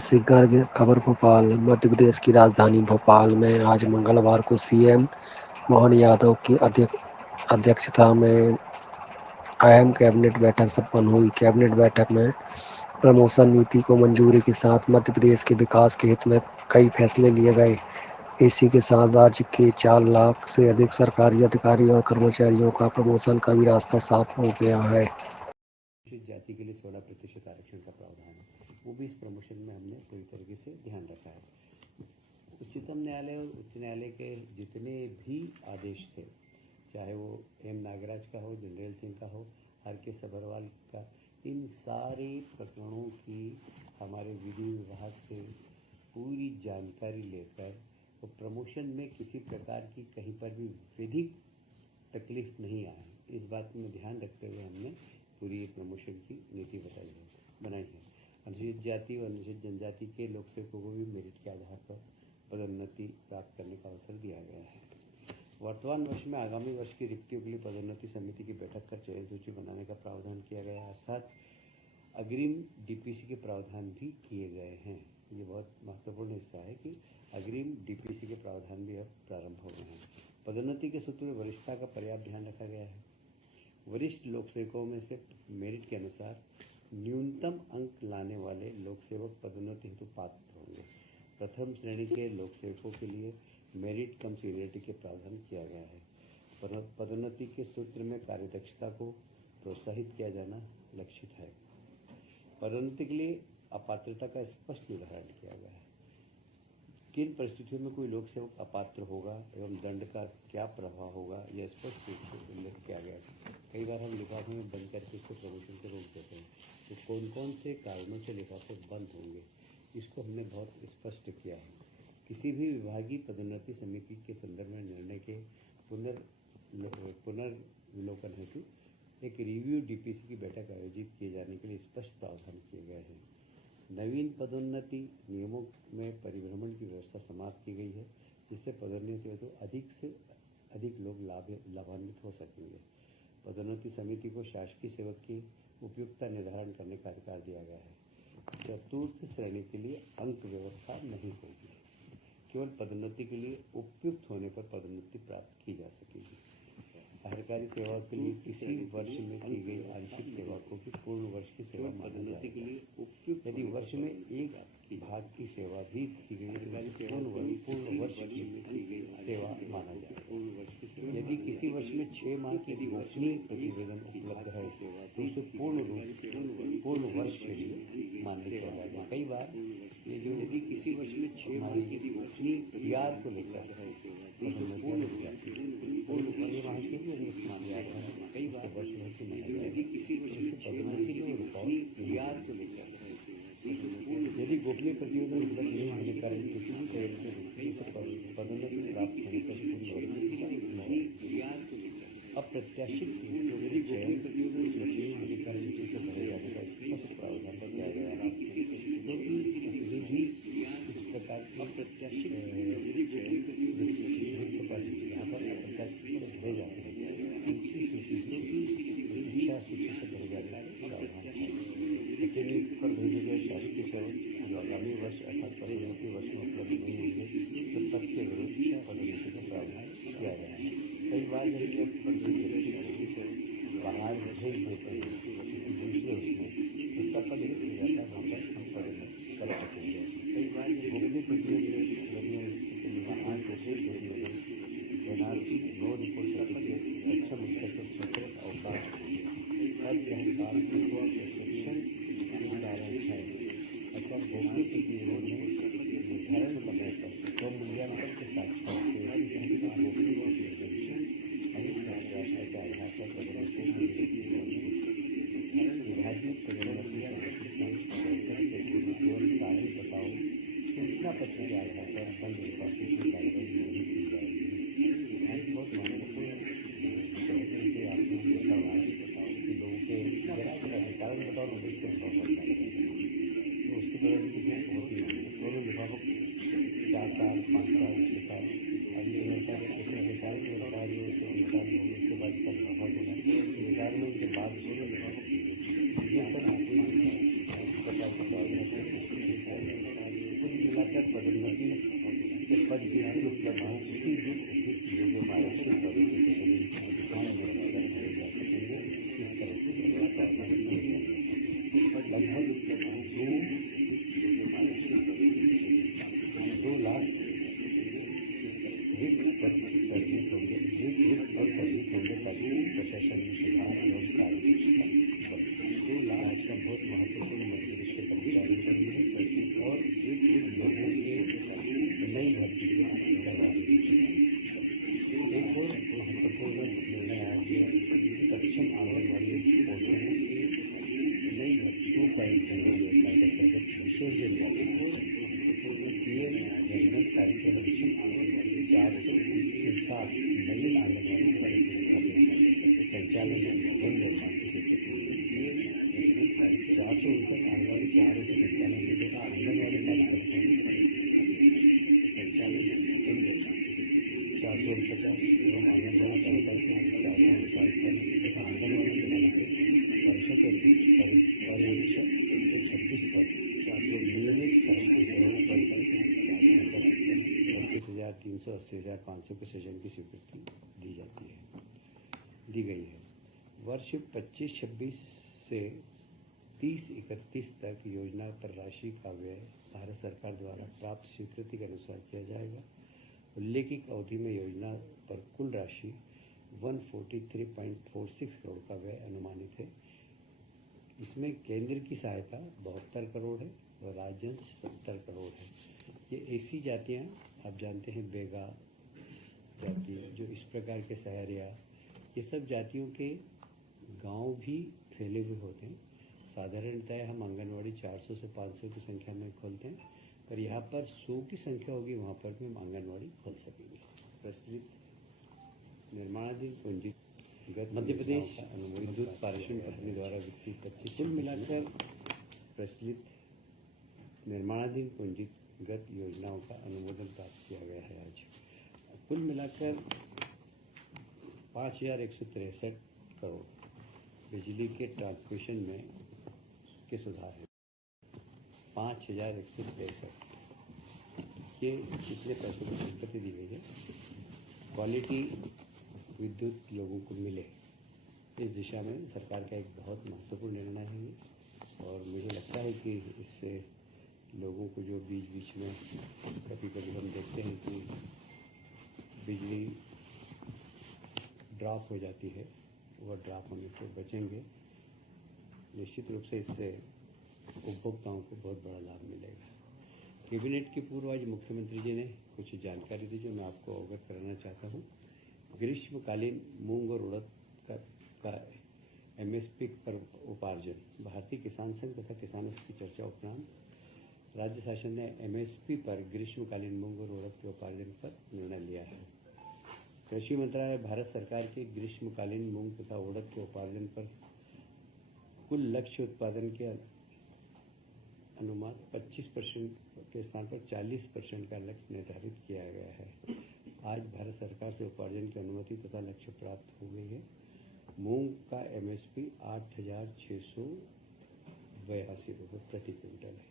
से गर्ग खबर भोपाल। मध्य प्रदेश की राजधानी भोपाल में आज मंगलवार को सीएम मोहन यादव की अध्यक्षता में अहम कैबिनेट बैठक संपन्न हुई। कैबिनेट बैठक में प्रमोशन नीति को मंजूरी के साथ मध्य प्रदेश के विकास के हित में कई फैसले लिए गए। इसी के साथ राज्य के 4 लाख से अधिक सरकारी अधिकारी और कर्मचारियों का प्रमोशन का भी रास्ता साफ हो गया है। अनुसूचित जाति के लिए 16% आरक्षण का प्रावधान है, वो भी इस प्रमोशन में हमने पूरी तरीके से ध्यान रखा है। उच्चतम न्यायालय और उच्च न्यायालय के जितने भी आदेश थे, चाहे वो एम नागराज का हो, जनरल सिंह का हो, आर के सभरवाल का, इन सारे प्रकरणों की हमारे विधि विभाग से पूरी जानकारी लेकर तो प्रमोशन में किसी प्रकार की कहीं पर भी विधिक तकलीफ नहीं आए, इस बात में ध्यान रखते हुए हमने पूरी प्रमोशन की नीति बनाई है। अनुसूचित जाति और अनुसूचित जनजाति के लोक सेवकों को भी मेरिट के आधार पर पदोन्नति प्राप्त करने का अवसर दिया गया है। वर्तमान वर्ष में आगामी वर्ष की रिक्तियों के लिए पदोन्नति समिति की बैठक कर चयन सूची बनाने का प्रावधान किया गया है, अर्थात अग्रिम डीपीसी के प्रावधान भी किए गए हैं। ये बहुत महत्वपूर्ण हिस्सा है कि अग्रिम डीपीसी के प्रावधान भी अब प्रारंभ हो गए हैं। पदोन्नति के सूत्र में वरिष्ठता का पर्याप्त ध्यान रखा गया है। वरिष्ठ लोक सेवकों में से मेरिट के अनुसार न्यूनतम अंक लाने वाले लोक सेवक पदोन्नति हेतु पात्र होंगे। प्रथम श्रेणी के लोक सेवकों के लिए मेरिट कम सीनियरिटी के प्रावधान किया गया है। पदोन्नति के सूत्र में कार्यदक्षता को प्रोत्साहित किया जाना लक्षित है। पदोन्नति के लिए अपात्रता का स्पष्ट निर्धारण किया गया है। किन परिस्थितियों में कोई लोक सेवक अपात्र होगा एवं दंड का क्या प्रभाव होगा, यह स्पष्ट रूप से उल्लेख किया गया है। कई बार हम लिफाफे में बंद करके इसको प्रमोशन को रोक देते हैं, तो कौन कौन से कारणों से लिफाफे बंद होंगे, इसको हमने बहुत स्पष्ट किया है। किसी भी विभागीय पदोन्नति समिति के संदर्भ में निर्णय के पुनर्विलोकन हेतु एक रिव्यू डीपीसी की बैठक आयोजित किए जाने के लिए स्पष्ट प्रावधान किए गए हैं। नवीन पदोन्नति नियमों में परिभ्रमण की व्यवस्था समाप्त की गई है, जिससे पदोन्नति हेतु अधिक से अधिक लोग लाभान्वित हो सकेंगे। पदोन्नति समिति को शासकीय सेवक की उपयुक्तता निर्धारण करने का अधिकार दिया गया है। चतुर्थ श्रेणी के लिए अंक व्यवस्था नहीं होगी, केवल पदोन्नति के लिए उपयुक्त होने पर पदोन्नति प्राप्त की जा सकेगी। सरकारी सेवा के लिए किसी वर्ष में की गई आंशिक सेवा को भी पूर्ण वर्ष की सेवा पदोन्नति के लिए उपयुक्त। यदि वर्ष में एक भाग की सेवा भी की गई पूर्ण वर्ष की गई सेवा माना जाए। यदि किसी वर्ष में 6 माह के गोपनीय प्रतिवेदन उपलब्ध है तो उसे पूर्ण वर्ष के लिए मान्य किया जाएगा। कई बार ये जो यदि किसी वर्ष में 6 माह की गोपनीय सीआर को लेकर कई बार यदि किसी वर्ष में 6 माह की गोपनीय सीआर को लेकर यदि गोपनीय प्रतिवेदन उपलब्ध नहीं होने के कारण किसी भी तरह से पदोन्नति प्राप्त होने पर अप्रत्याशित यदि गोपनीय प्रतिवेदन उपलब्ध नहीं होने के कारण इसे भरे जाने का स्पष्ट प्रावधान किया गया है। ये भी इस प्रकार की अप्रत्याशित यदि गोपनीय प्रतिवेदन यहाँ पर अप्रत्याशित भरे जाते हैं, इनकी सूची शिक्षा सूची से भरे जाने का प्रावधान है। कचेरी पर भेजे गए शासकीय सेवक आगामी वर्ष अर्थात पदोन्नति वर्ष में उपलब्ध नहीं होंगे तो तब के विरुद्ध पदोन्नति का प्रावधान किया गया है। कई बार बाहर भेज देते हैं दूसरे उसमें उसका पद रिक्त हो जाता है, वहाँ पर हम पदोन्नति कर सकेंगे। कई बार गोपनीय प्रतिवेदन बाहर विशेष प्रतिवेदन एनआरसी नो रिपोर्ट सर्टिफिकेट सक्षम स्तर पर स्वतंत्र अवकाश अग्रहकार प्रशिक्षण कारण है। अर्थात गोपनीय प्रतिवेदन में निर्धारण समय पर स्वमूल्यांकन के साथ गोपनीय प्रतिवेदन अधिक प्राप्त के आधार पर पदोन्नति विभागीय पदोन्नति केवल कारण बताओ सूचना पत्र के आधार पर दंड निकासी की कार्रवाई नहीं की जाएगी। बहुत महत्वपूर्ण आपने देखा होगा कि लोगों के कारण बताओ नोटिस के तो उसकी वजह से कितनी होती है दोनों लिफाफों 4 साल 5 साल 6 साल अभी इसमें साल के रिटायर हुए तो रिटायर होने के बाद इसका लिफाफा देना, रिटायरमेंट के बाद ये सब प्रकार की वहाँ किसी भी योग्य आरक्षण पदों की जमीन दुकान में रहकर भरे जा सकेंगे। इस तरह की प्रवेश प्रावधान किए जाएंगे। लगभग 2 लाख रिक्त पद सर्जित होंगे ताकि प्रशासन में सुधार एवं कार्यदक्षता बढ़े। 2 लाख का बहुत महत्वपूर्ण मध्यप्रदेश के कर्मचारियों के लिए और लोगों के नई भर्ती करवा दी गई। एक और महत्वपूर्ण निर्णय आज सक्षम आंगनबाड़ी पोषणों की नई भर्तियों का जनरल योजना के अंतर्गत विशेष जनजाति पीएम जनमन कार्यक्रम सक्षम आंगनबाड़ी 407 नई आंगनबाड़ी संचालन भवन निर्माण की स्वीकृति। 459 आंगनबाड़ी केंद्रों के संचालन तथा आंगनबाड़ी कार्यक्रम संचालन भवन 450 एवं आंगनबाड़ी कार्यकर्ता 459 तथा आंगनबाड़ी केंद्र वर्षों के पर्यवेक्षक 126 पद नियमित शासकीय सेवाओं पर 25,300 80,500 के सेशन की स्वीकृति दी गई है। वर्ष 25-26 से 30-31 तक योजना पर राशि का व्यय भारत सरकार द्वारा प्राप्त स्वीकृति के अनुसार किया जाएगा। उल्लेखित अवधि में योजना पर कुल राशि 143.46 करोड़ का व्यय अनुमानित है। इसमें केंद्र की सहायता 72 करोड़ है और राज्य 70 करोड़ है। ये ऐसी जातियाँ आप जानते हैं, बेगा जाति जो इस प्रकार के सहरिया, ये सब जातियों के गांव भी फैले हुए होते हैं। साधारणतः हम आंगनवाड़ी 400 से 500 की संख्या में खोलते हैं, पर यहाँ पर 100 की संख्या होगी, वहाँ पर भी हम आंगनवाड़ी खोल सकेंगे। प्रचलित निर्माणाधीन पूंजी मध्य प्रदेश विद्युत पारेषण कंपनी द्वारा वित्तीय 25 कुल मिलाकर प्रचलित निर्माणाधीन पूंजीगत योजनाओं का अनुमोदन प्राप्त किया गया है। आज कुल मिलाकर 5,163 करोड़ बिजली के ट्रांसमिशन में के सुधार है। 5,163 ये कितने पैसों की स्वीकृति दी गई है। क्वालिटी विद्युत लोगों को मिले, इस दिशा में सरकार का एक बहुत महत्वपूर्ण निर्णय है ये। और मुझे लगता है कि इससे लोगों को जो बीच में कभी हम देखते हैं कि बिजली ड्रॉप हो जाती है, वह ड्रॉप होने से बचेंगे। निश्चित रूप से इससे उपभोक्ताओं को बहुत बड़ा लाभ मिलेगा। कैबिनेट के पूर्व आज मुख्यमंत्री जी ने कुछ जानकारी दी जो मैं आपको अवगत कराना चाहता हूँ। ग्रीष्मकालीन मूंग और उड़द का एमएसपी पर उपार्जन। भारतीय किसान संघ तथा किसानों की चर्चा उपरांत राज्य शासन ने एमएसपी पर ग्रीष्मकालीन मूंग और उड़द के उपार्जन पर निर्णय लिया है। कृषि मंत्रालय भारत सरकार के ग्रीष्मकालीन मूंग तथा उड़द के उपार्जन पर कुल लक्ष्य उत्पादन के अनुमान 25% के स्थान पर 40% का लक्ष्य निर्धारित किया गया है। आज भारत सरकार से उपार्जन की अनुमति तथा लक्ष्य प्राप्त हो गई है। मूंग का एमएसपी 8,682 रुपये प्रति क्विंटल है।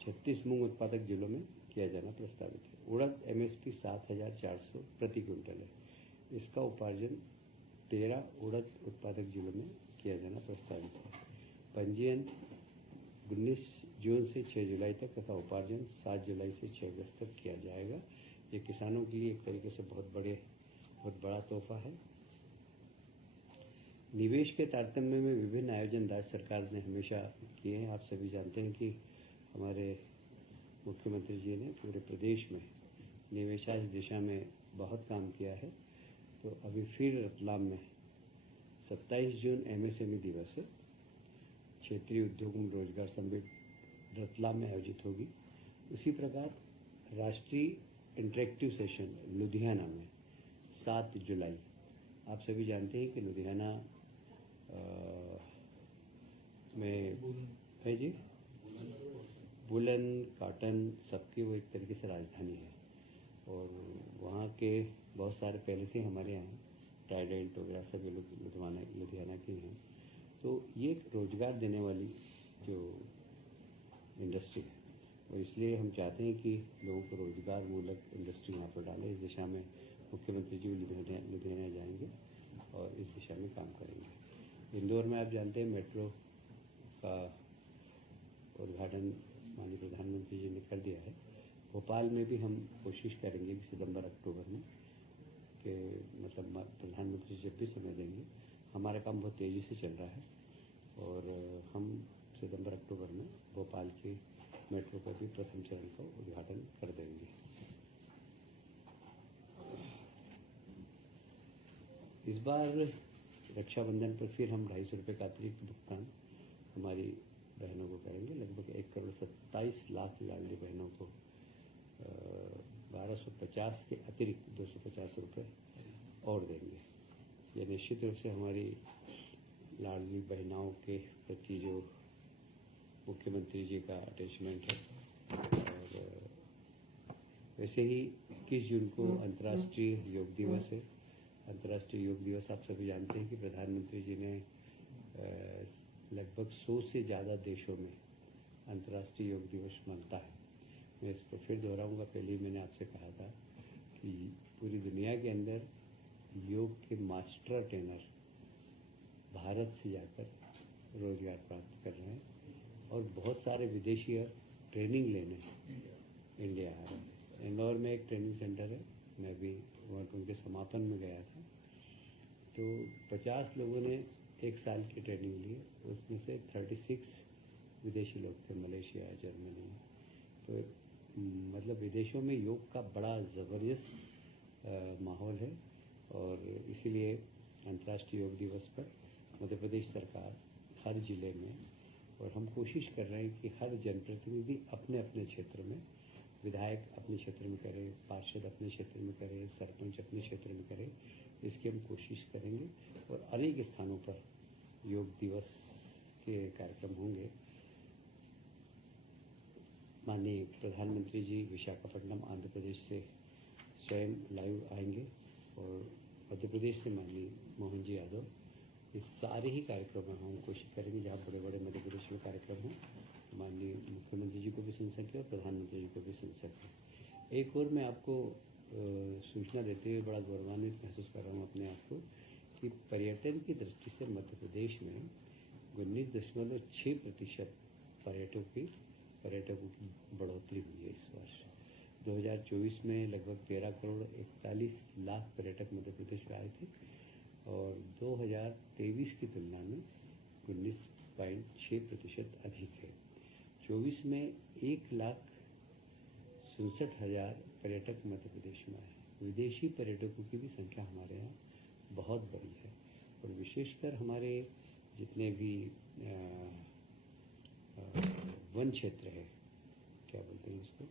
36 मूंग उत्पादक जिलों में किया जाना प्रस्तावित है। उड़द एमएसपी 7,400 प्रति क्विंटल है। इसका उपार्जन 13 उड़द उत्पादक जिलों में किया जाना प्रस्तावित है। पंजीयन 19 जून से 6 जुलाई तक तथा उपार्जन 7 जुलाई से 6 अगस्त तक किया जाएगा। ये किसानों के लिए एक तरीके से बहुत बड़ा तोहफा है। निवेश के तारतम्य में विभिन्न आयोजन राज्य सरकार ने हमेशा किए हैं। आप सभी जानते हैं कि हमारे मुख्यमंत्री जी ने पूरे प्रदेश में निवेशाश दिशा में बहुत काम किया है। तो अभी फिर रतलाम में 27 जून एमएसएमई दिवस है। क्षेत्रीय उद्योग एवं रोजगार सम्मेलन रतलाम में आयोजित होगी। उसी प्रकार राष्ट्रीय इंटरेक्टिव सेशन लुधियाना में 7 जुलाई। आप सभी जानते हैं कि लुधियाना में है जी, वुलन कॉटन सबकी वो एक तरीके से राजधानी है और वहाँ के बहुत सारे पहले से हमारे यहाँ टाइडेंट वगैरह सभी लोग लुधियाना के हैं। तो ये रोजगार देने वाली जो इंडस्ट्री है और इसलिए हम चाहते हैं कि लोगों को रोजगार मूलक इंडस्ट्री वहाँ पर डालें। इस दिशा में मुख्यमंत्री जी लुधियाना जाएंगे और इस दिशा में काम करेंगे। इंदौर में आप जानते हैं मेट्रो का उद्घाटन माननीय प्रधानमंत्री जी ने कर दिया है। भोपाल में भी हम कोशिश करेंगे कि सितंबर अक्टूबर में कि मतलब प्रधानमंत्री जब भी समय देंगे, हमारा काम बहुत तेज़ी से चल रहा है और हम सितंबर अक्टूबर में भोपाल के मेट्रो का भी प्रथम चरण का उद्घाटन कर देंगे। इस बार रक्षाबंधन पर फिर हम 250 रुपये का अतिरिक्त भुगतान हमारी बहनों को करेंगे। लगभग 1,27,00,000 लाडली बहनों को 1250 के अतिरिक्त 250 रुपये और देंगे। यह निश्चित रूप से हमारी लाडली बहनों के प्रति जो मुख्यमंत्री जी का अटैचमेंट है। और वैसे ही 21 जून को अंतर्राष्ट्रीय योग दिवस है। अंतर्राष्ट्रीय योग दिवस आप सभी जानते हैं कि प्रधानमंत्री जी ने लगभग 100 से ज़्यादा देशों में अंतर्राष्ट्रीय योग दिवस मनता है। मैं इसको फिर दोहराऊंगा। पहले ही मैंने आपसे कहा था कि पूरी दुनिया के अंदर योग के मास्टर ट्रेनर भारत से जाकर रोजगार प्राप्त कर रहे हैं और बहुत सारे विदेशी ट्रेनिंग लेने इंडिया आ रहे हैं। इंदौर में एक ट्रेनिंग सेंटर है, मैं भी वहाँ उनके समापन में गया था। तो 50 लोगों ने 1 साल की ट्रेनिंग ली, उसमें से 36 विदेशी लोग थे, मलेशिया, जर्मनी। तो मतलब विदेशों में योग का बड़ा ज़बरदस्त माहौल है और इसीलिए अंतर्राष्ट्रीय योग दिवस पर मध्य प्रदेश सरकार हर ज़िले में, और हम कोशिश कर रहे हैं कि हर जनप्रतिनिधि अपने अपने क्षेत्र में, विधायक अपने क्षेत्र में करें, पार्षद अपने क्षेत्र में करें, सरपंच अपने क्षेत्र में करें, इसकी हम कोशिश करेंगे। और अनेक स्थानों पर योग दिवस के कार्यक्रम होंगे। माननीय प्रधानमंत्री जी विशाखापट्टनम आंध्र प्रदेश से स्वयं लाइव आएंगे और मध्य प्रदेश से माननीय मोहन जी यादव। इस सारे ही कार्यक्रम में हम कोशिश करेंगे जहाँ बड़े बड़े मध्य प्रदेश में कार्यक्रम हों, माननीय मुख्यमंत्री जी को भी सुन सकें और प्रधानमंत्री जी को भी सुन सकें। एक और मैं आपको सूचना देते हुए बड़ा गौरवान्वित महसूस कर रहा हूँ अपने आप को कि पर्यटन की दृष्टि से मध्य प्रदेश में 19.6% पर्यटकों की बढ़ोतरी हुई है इस वर्ष। 2024 में लगभग 13,41,00,000 पर्यटक मध्य प्रदेश में आए थे और 2023 की तुलना में 19.6% अधिक है। 24 में 1,67,000 पर्यटक मध्य प्रदेश में आए। विदेशी पर्यटकों की भी संख्या हमारे यहाँ बहुत बड़ी है और विशेषकर हमारे जितने भी वन क्षेत्र है, क्या बोलते हैं उसको,